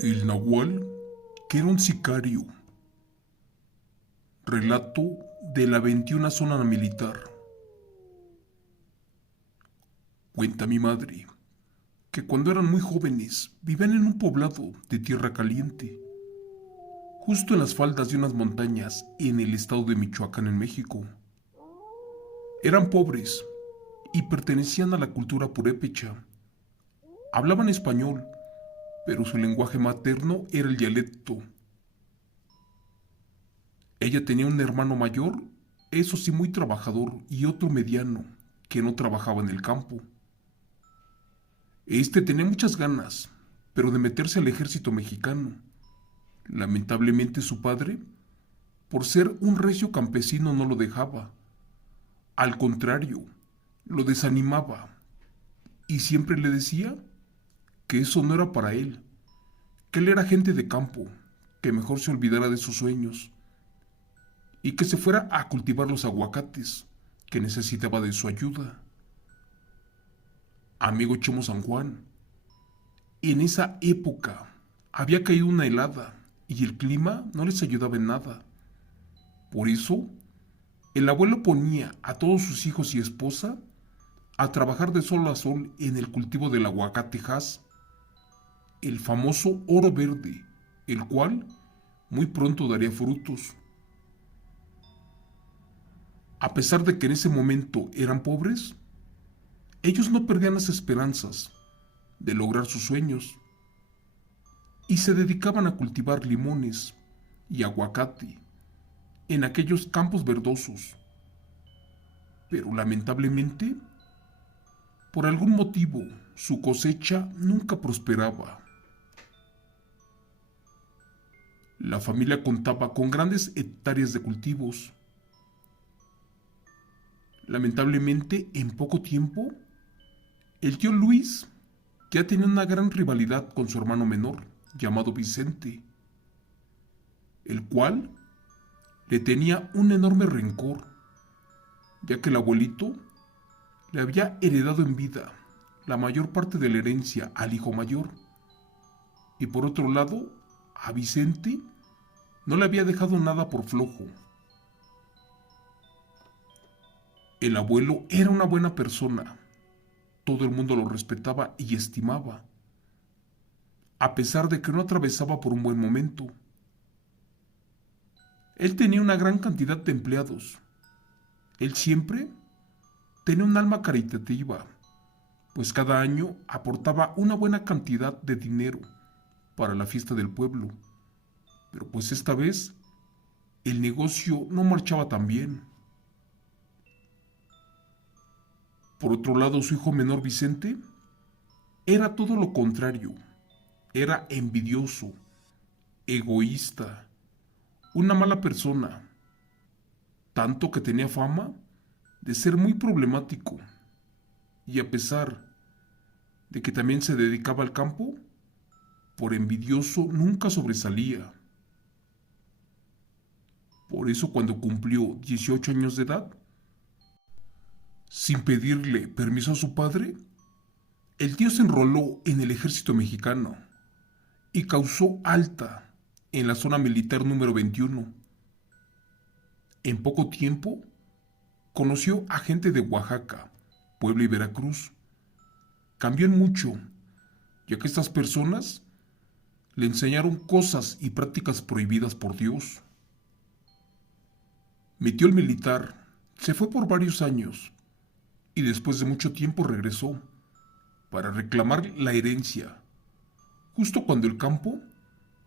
El Nahual, que era un sicario. Relato de la 21 zona militar. Cuenta mi madre que cuando eran muy jóvenes vivían en un poblado de tierra caliente, justo en las faldas de unas montañas en el estado de Michoacán, en México. Eran pobres y pertenecían a la cultura purépecha. Hablaban español, pero su lenguaje materno era el dialecto. Ella tenía un hermano mayor, eso sí muy trabajador, y otro mediano, que no trabajaba en el campo. Este tenía muchas ganas, pero de meterse al ejército mexicano. Lamentablemente su padre, por ser un recio campesino, no lo dejaba. Al contrario, lo desanimaba y siempre le decía que eso no era para él, que él era gente de campo, que mejor se olvidara de sus sueños y que se fuera a cultivar los aguacates, que necesitaba de su ayuda. Amigo Chemo San Juan, en esa época había caído una helada y el clima no les ayudaba en nada. Por eso, el abuelo ponía a todos sus hijos y esposa a trabajar de sol a sol en el cultivo del aguacatejas, el famoso oro verde, el cual muy pronto daría frutos. A pesar de que en ese momento eran pobres, ellos no perdían las esperanzas de lograr sus sueños y se dedicaban a cultivar limones y aguacate en aquellos campos verdosos. Pero lamentablemente, por algún motivo, su cosecha nunca prosperaba. La familia contaba con grandes hectáreas de cultivos. Lamentablemente, en poco tiempo, el tío Luis ya tenía una gran rivalidad con su hermano menor, llamado Vicente, el cual le tenía un enorme rencor, ya que el abuelito le había heredado en vida la mayor parte de la herencia al hijo mayor, y por otro lado, a Vicente no le había dejado nada por flojo. El abuelo era una buena persona, todo el mundo lo respetaba y estimaba, a pesar de que no atravesaba por un buen momento. Él tenía una gran cantidad de empleados. Él siempre tenía un alma caritativa, pues cada año aportaba una buena cantidad de dinero para la fiesta del pueblo. Pero pues esta vez el negocio no marchaba tan bien. Por otro lado, su hijo menor Vicente era todo lo contrario. Era envidioso, egoísta, una mala persona, tanto que tenía fama de ser muy problemático. Y a pesar de que también se dedicaba al campo, por envidioso nunca sobresalía. Por eso cuando cumplió 18 años de edad, sin pedirle permiso a su padre, el tío se enroló en el ejército mexicano y causó alta en la zona militar número 21. En poco tiempo, conoció a gente de Oaxaca, Puebla y Veracruz. Cambió en mucho, ya que estas personas le enseñaron cosas y prácticas prohibidas por Dios. Mi tío el militar se fue por varios años y después de mucho tiempo regresó para reclamar la herencia, justo cuando el campo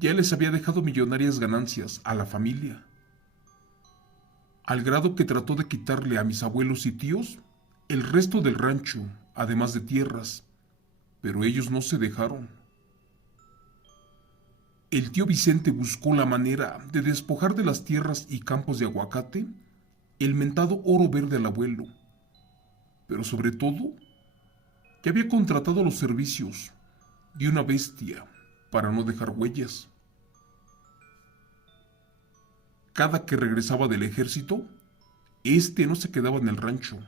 ya les había dejado millonarias ganancias a la familia, al grado que trató de quitarle a mis abuelos y tíos el resto del rancho, además de tierras, pero ellos no se dejaron. El tío Vicente buscó la manera de despojar de las tierras y campos de aguacate el mentado oro verde al abuelo, pero sobre todo, ya había contratado los servicios de una bestia para no dejar huellas. Cada que regresaba del ejército, este no se quedaba en el rancho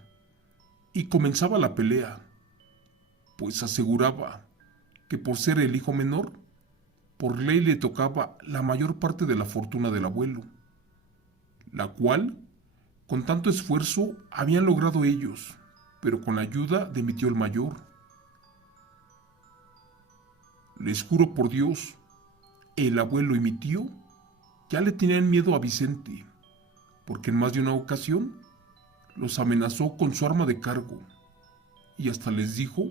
y comenzaba la pelea, pues aseguraba que por ser el hijo menor, por ley le tocaba la mayor parte de la fortuna del abuelo, la cual, con tanto esfuerzo, habían logrado ellos, pero con la ayuda de mi tío el mayor. Les juro por Dios, el abuelo y mi tío ya le tenían miedo a Vicente, porque en más de una ocasión los amenazó con su arma de cargo y hasta les dijo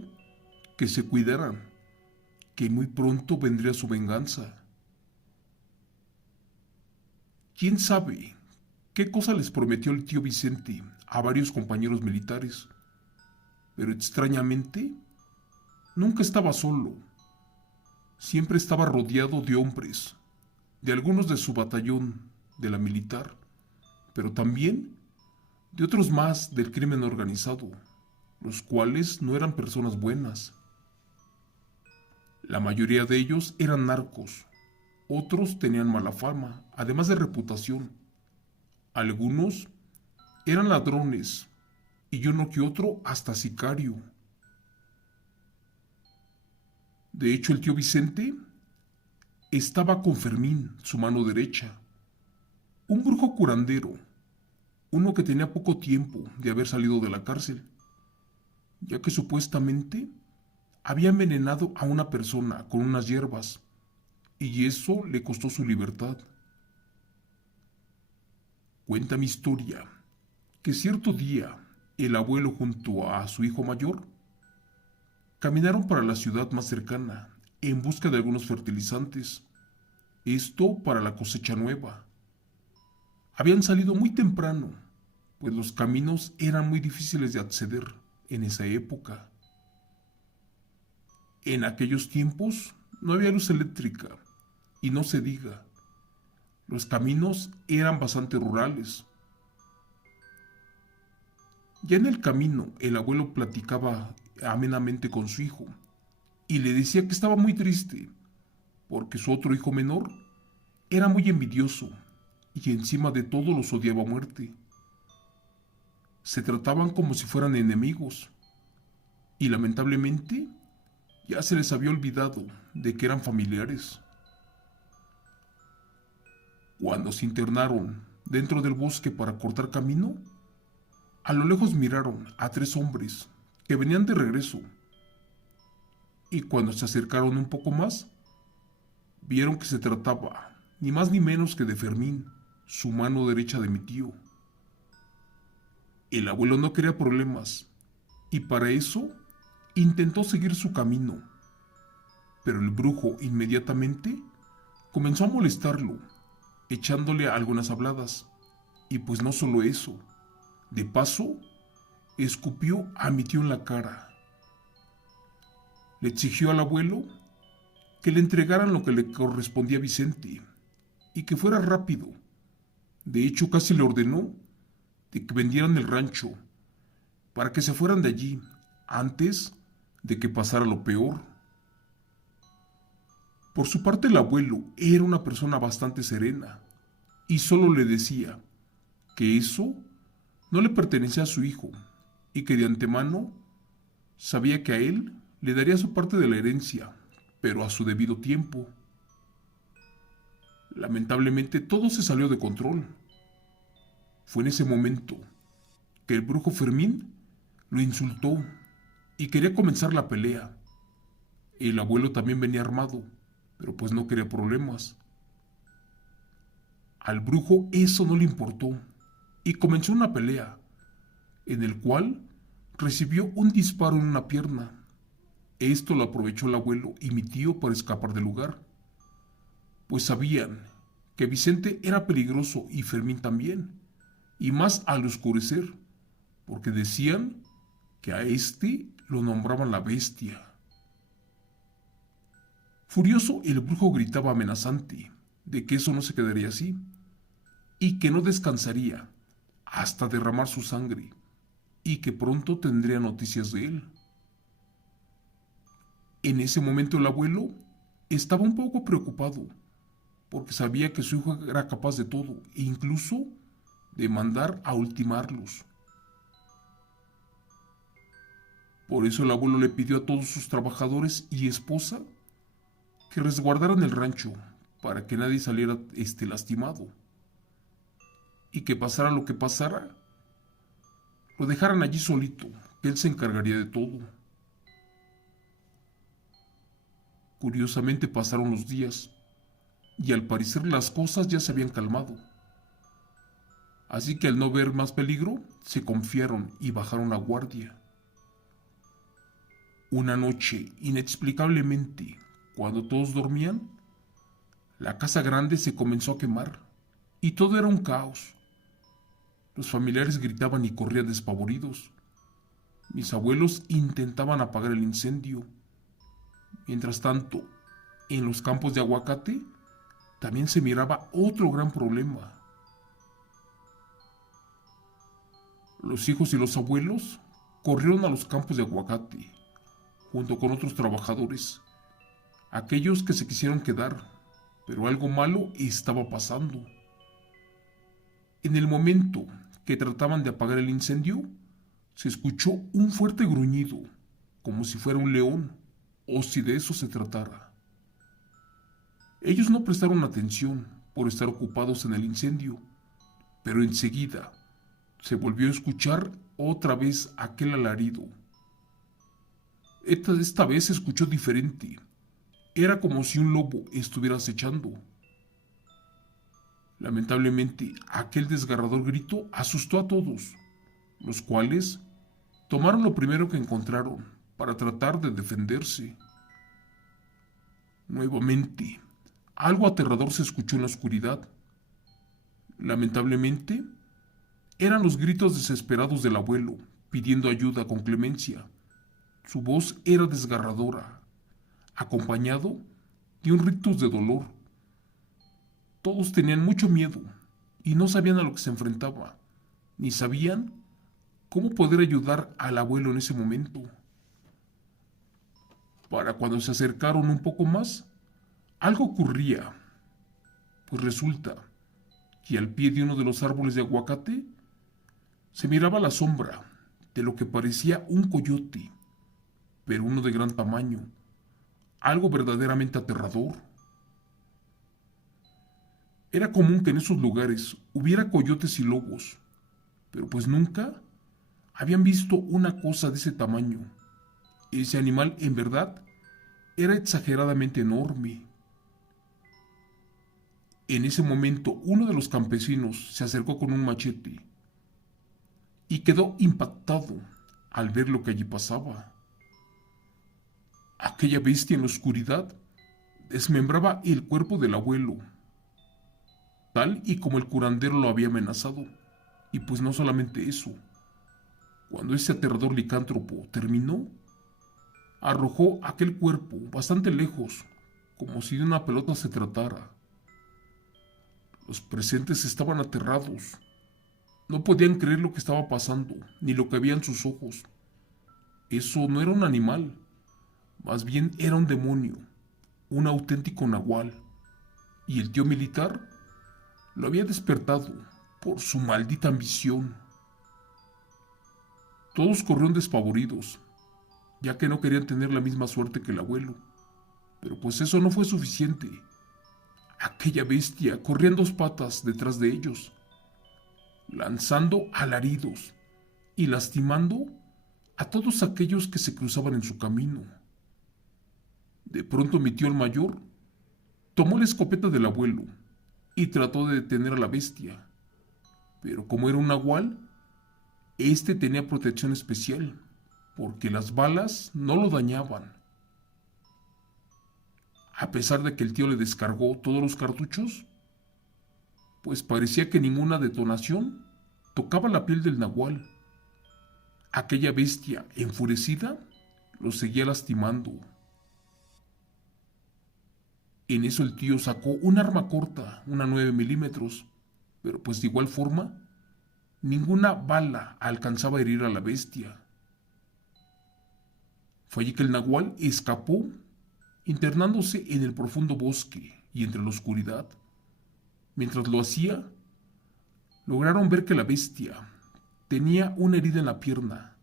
que se cuidaran, que muy pronto vendría su venganza. ¿Quién sabe qué cosa les prometió el tío Vicente a varios compañeros militares? Pero extrañamente, nunca estaba solo. Siempre estaba rodeado de hombres, de algunos de su batallón, de la militar, pero también de otros más del crimen organizado, los cuales no eran personas buenas. La mayoría de ellos eran narcos, otros tenían mala fama, además de reputación. Algunos eran ladrones y uno que otro hasta sicario. De hecho, el tío Vicente estaba con Fermín, su mano derecha, un brujo curandero, uno que tenía poco tiempo de haber salido de la cárcel, ya que supuestamente había envenenado a una persona con unas hierbas, y eso le costó su libertad. Cuenta mi historia que cierto día el abuelo junto a su hijo mayor caminaron para la ciudad más cercana en busca de algunos fertilizantes, esto para la cosecha nueva. Habían salido muy temprano, pues los caminos eran muy difíciles de acceder en esa época. En aquellos tiempos no había luz eléctrica, y no se diga, los caminos eran bastante rurales. Ya en el camino el abuelo platicaba amenamente con su hijo, y le decía que estaba muy triste, porque su otro hijo menor era muy envidioso, y encima de todo los odiaba a muerte. Se trataban como si fueran enemigos, y lamentablemente ya se les había olvidado de que eran familiares. Cuando se internaron dentro del bosque para cortar camino, a lo lejos miraron a tres hombres que venían de regreso, y cuando se acercaron un poco más, vieron que se trataba ni más ni menos que de Fermín, su mano derecha de mi tío. El abuelo no quería problemas, y para eso intentó seguir su camino, pero el brujo inmediatamente comenzó a molestarlo, echándole algunas habladas, y pues no solo eso, de paso, escupió a mi tío en la cara. Le exigió al abuelo que le entregaran lo que le correspondía a Vicente, y que fuera rápido. De hecho, casi le ordenó de que vendieran el rancho, para que se fueran de allí, antes de que pasara lo peor. Por su parte, el abuelo era una persona bastante serena, y solo le decía que eso no le pertenecía a su hijo, y que de antemano sabía que a él le daría su parte de la herencia, pero a su debido tiempo. Lamentablemente todo se salió de control. Fue en ese momento que el brujo Fermín lo insultó y quería comenzar la pelea. El abuelo también venía armado, pero pues no quería problemas. Al brujo eso no le importó y comenzó una pelea, en el cual recibió un disparo en una pierna. Esto lo aprovechó el abuelo y mi tío para escapar del lugar, pues sabían que Vicente era peligroso y Fermín también, y más al oscurecer, porque decían que a este lo nombraban la bestia. Furioso, el brujo gritaba amenazante de que eso no se quedaría así, y que no descansaría hasta derramar su sangre, y que pronto tendría noticias de él. En ese momento el abuelo estaba un poco preocupado, porque sabía que su hijo era capaz de todo, e incluso de mandar a ultimarlos. Por eso el abuelo le pidió a todos sus trabajadores y esposa que resguardaran el rancho para que nadie saliera lastimado y que pasara lo que pasara, lo dejaran allí solito, que él se encargaría de todo. Curiosamente pasaron los días y al parecer las cosas ya se habían calmado. Así que al no ver más peligro, se confiaron y bajaron la guardia. Una noche, inexplicablemente, cuando todos dormían, la casa grande se comenzó a quemar y todo era un caos. Los familiares gritaban y corrían despavoridos. Mis abuelos intentaban apagar el incendio. Mientras tanto, en los campos de aguacate también se miraba otro gran problema. Los hijos y los abuelos corrieron a los campos de aguacate, junto con otros trabajadores, aquellos que se quisieron quedar, pero algo malo estaba pasando. En el momento que trataban de apagar el incendio, se escuchó un fuerte gruñido, como si fuera un león, o si de eso se tratara. Ellos no prestaron atención por estar ocupados en el incendio, pero enseguida se volvió a escuchar otra vez aquel alarido. Esta vez se escuchó diferente. Era como si un lobo estuviera acechando. Lamentablemente, aquel desgarrador grito asustó a todos, los cuales tomaron lo primero que encontraron para tratar de defenderse. Nuevamente, algo aterrador se escuchó en la oscuridad. Lamentablemente, eran los gritos desesperados del abuelo, pidiendo ayuda con clemencia. Su voz era desgarradora, acompañado de un rictus de dolor. Todos tenían mucho miedo y no sabían a lo que se enfrentaba, ni sabían cómo poder ayudar al abuelo en ese momento. Para cuando se acercaron un poco más, algo ocurría, pues resulta que al pie de uno de los árboles de aguacate se miraba la sombra de lo que parecía un coyote, pero uno de gran tamaño, algo verdaderamente aterrador. Era común que en esos lugares hubiera coyotes y lobos, pero pues nunca habían visto una cosa de ese tamaño. Ese animal en verdad era exageradamente enorme. En ese momento uno de los campesinos se acercó con un machete y quedó impactado al ver lo que allí pasaba. Aquella bestia en la oscuridad desmembraba el cuerpo del abuelo, tal y como el curandero lo había amenazado. Y pues no solamente eso, cuando ese aterrador licántropo terminó, arrojó aquel cuerpo bastante lejos, como si de una pelota se tratara. Los presentes estaban aterrados. No podían creer lo que estaba pasando, ni lo que había en sus ojos. Eso no era un animal, más bien era un demonio, un auténtico nahual. Y el tío militar lo había despertado por su maldita ambición. Todos corrieron despavoridos, ya que no querían tener la misma suerte que el abuelo. Pero pues eso no fue suficiente. Aquella bestia corría en dos patas detrás de ellos, lanzando alaridos y lastimando a todos aquellos que se cruzaban en su camino. De pronto mi tío el mayor tomó la escopeta del abuelo y trató de detener a la bestia, pero como era un nahual, este tenía protección especial, porque las balas no lo dañaban. A pesar de que el tío le descargó todos los cartuchos, pues parecía que ninguna detonación tocaba la piel del nahual. Aquella bestia, enfurecida, lo seguía lastimando. En eso el tío sacó un arma corta, una 9 milímetros, pero pues de igual forma, ninguna bala alcanzaba a herir a la bestia. Fue allí que el nahual escapó, internándose en el profundo bosque y entre la oscuridad. Mientras lo hacía, lograron ver que la bestia tenía una herida en la pierna,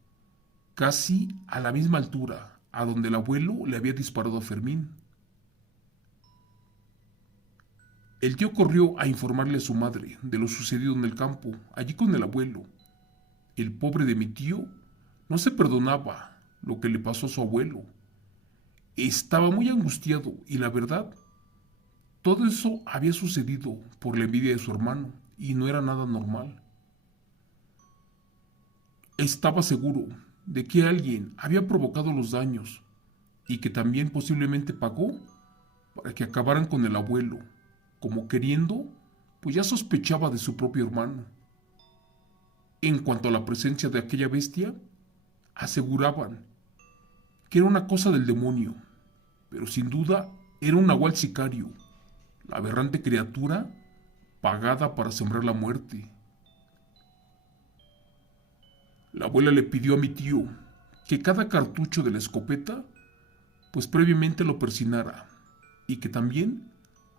casi a la misma altura a donde el abuelo le había disparado a Fermín. El tío corrió a informarle a su madre de lo sucedido en el campo, allí con el abuelo. El pobre de mi tío no se perdonaba lo que le pasó a su abuelo. Estaba muy angustiado y la verdad, todo eso había sucedido por la envidia de su hermano y no era nada normal. Estaba seguro de que alguien había provocado los daños y que también posiblemente pagó para que acabaran con el abuelo, como queriendo, pues ya sospechaba de su propio hermano. En cuanto a la presencia de aquella bestia, aseguraban que era una cosa del demonio, pero sin duda era un nahual sicario, la aberrante criatura pagada para sembrar la muerte. La abuela le pidió a mi tío que cada cartucho de la escopeta, pues previamente lo persinara, y que también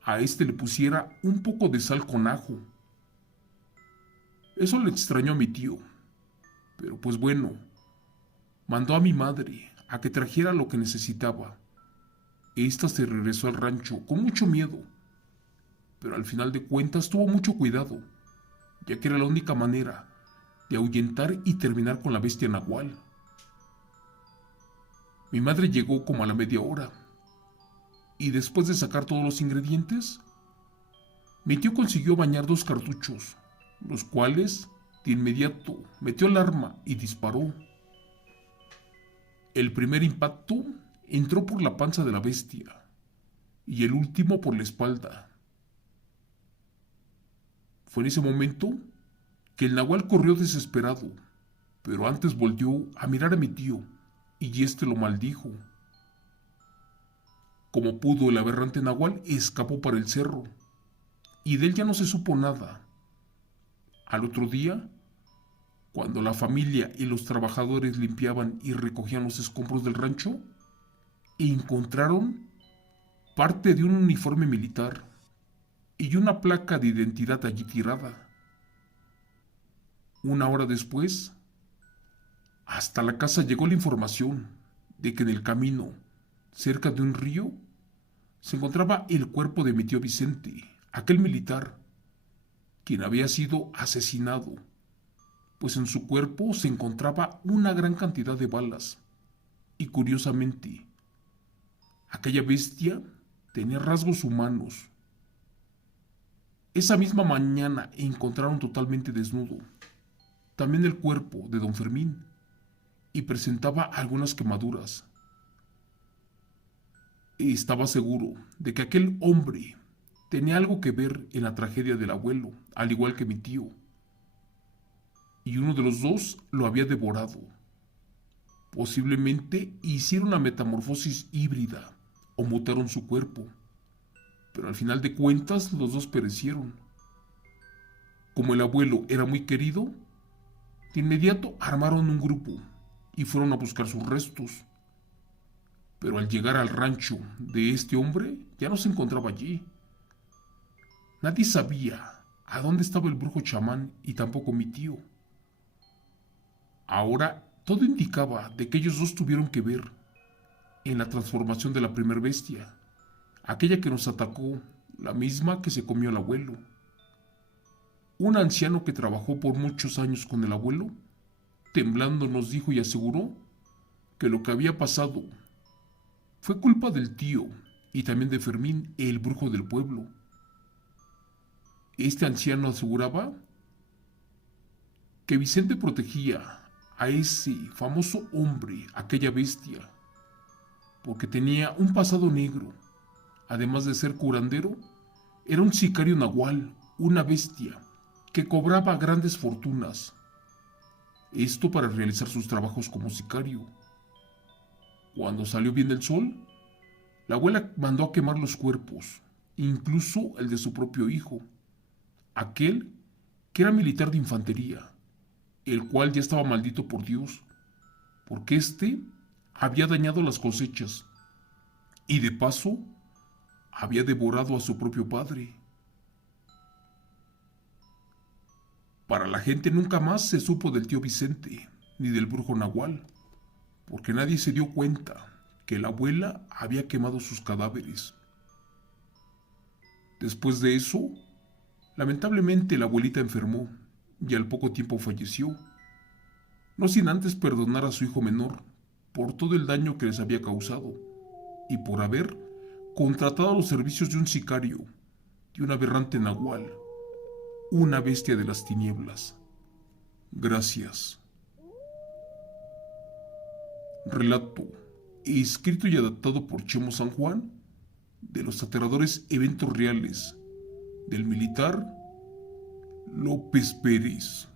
a este le pusiera un poco de sal con ajo. Eso le extrañó a mi tío, pero pues bueno, mandó a mi madre a que trajera lo que necesitaba. Esta se regresó al rancho con mucho miedo, pero al final de cuentas tuvo mucho cuidado, ya que era la única manera de ahuyentar y terminar con la bestia nahual. Mi madre llegó como a la media hora, y después de sacar todos los ingredientes, mi tío consiguió bañar 2 cartuchos, los cuales de inmediato metió el arma y disparó. El primer impacto entró por la panza de la bestia y el último por la espalda. Fue en ese momento que el nahual corrió desesperado, pero antes volvió a mirar a mi tío y éste lo maldijo. Como pudo, el aberrante nahual escapó para el cerro y de él ya no se supo nada. Al otro día, cuando la familia y los trabajadores limpiaban y recogían los escombros del rancho, encontraron parte de un uniforme militar y una placa de identidad allí tirada. Una hora después, hasta la casa llegó la información de que en el camino, cerca de un río, se encontraba el cuerpo de mi tío Vicente, aquel militar, quien había sido asesinado, pues en su cuerpo se encontraba una gran cantidad de balas. Y curiosamente, aquella bestia tenía rasgos humanos. Esa misma mañana encontraron totalmente desnudo también el cuerpo de don Fermín y presentaba algunas quemaduras. Estaba seguro de que aquel hombre tenía algo que ver en la tragedia del abuelo, al igual que mi tío, y uno de los dos lo había devorado. Posiblemente hicieron una metamorfosis híbrida o mutaron su cuerpo, pero al final de cuentas los dos perecieron. Como el abuelo era muy querido, de inmediato armaron un grupo y fueron a buscar sus restos. Pero al llegar al rancho de este hombre, ya no se encontraba allí. Nadie sabía a dónde estaba el brujo chamán y tampoco mi tío. Ahora todo indicaba de que ellos dos tuvieron que ver en la transformación de la primer bestia, aquella que nos atacó, la misma que se comió al abuelo. Un anciano que trabajó por muchos años con el abuelo, temblando nos dijo y aseguró que lo que había pasado fue culpa del tío y también de Fermín, el brujo del pueblo. Este anciano aseguraba que Vicente protegía a ese famoso hombre, aquella bestia, porque tenía un pasado negro. Además de ser curandero, era un sicario nahual, una bestia, que cobraba grandes fortunas. Esto para realizar sus trabajos como sicario. Cuando salió bien el sol, la abuela mandó a quemar los cuerpos, incluso el de su propio hijo, aquel que era militar de infantería, el cual ya estaba maldito por Dios, porque éste había dañado las cosechas y de paso había devorado a su propio padre. Para la gente nunca más se supo del tío Vicente ni del brujo nahual, porque nadie se dio cuenta que la abuela había quemado sus cadáveres. Después de eso, lamentablemente la abuelita enfermó y al poco tiempo falleció, no sin antes perdonar a su hijo menor por todo el daño que les había causado y por haber contratado los servicios de un sicario y un aberrante nahual, una bestia de las tinieblas. Gracias. Relato, escrito y adaptado por Chemo San Juan, de los aterradores eventos reales del militar López Pérez.